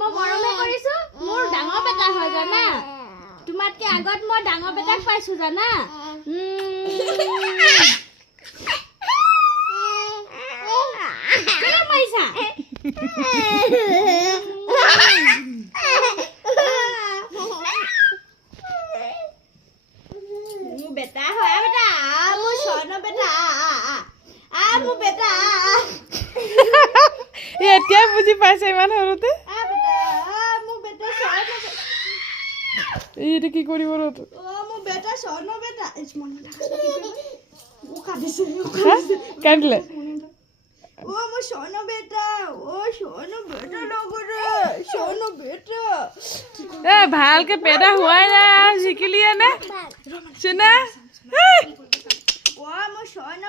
মই মৰমে কৰিছো মোৰ ডাঙৰ বেটা হয় জানা তোমাতকে আগত মই ডাঙৰ বেটাক পাইছো জানা কেলে মাইছা মোৰ বেটা হয় বেটা মোৰ সোণ বেটা মোৰ বেটা এতিয়া বুজি পাইছে ইমান সৰুতে মোৰ বেটা সোণ এইটো কি কৰিব ৰ মোৰ বেটা সোণ বেটা ও কাটিছে কাটিলে মোৰ সোণ বেটা লগৰে সোণ বেটা ভালকে পেদা হোৱাই নাই আৰু জিকিলিয়ে নে চিনা মোৰ সোণ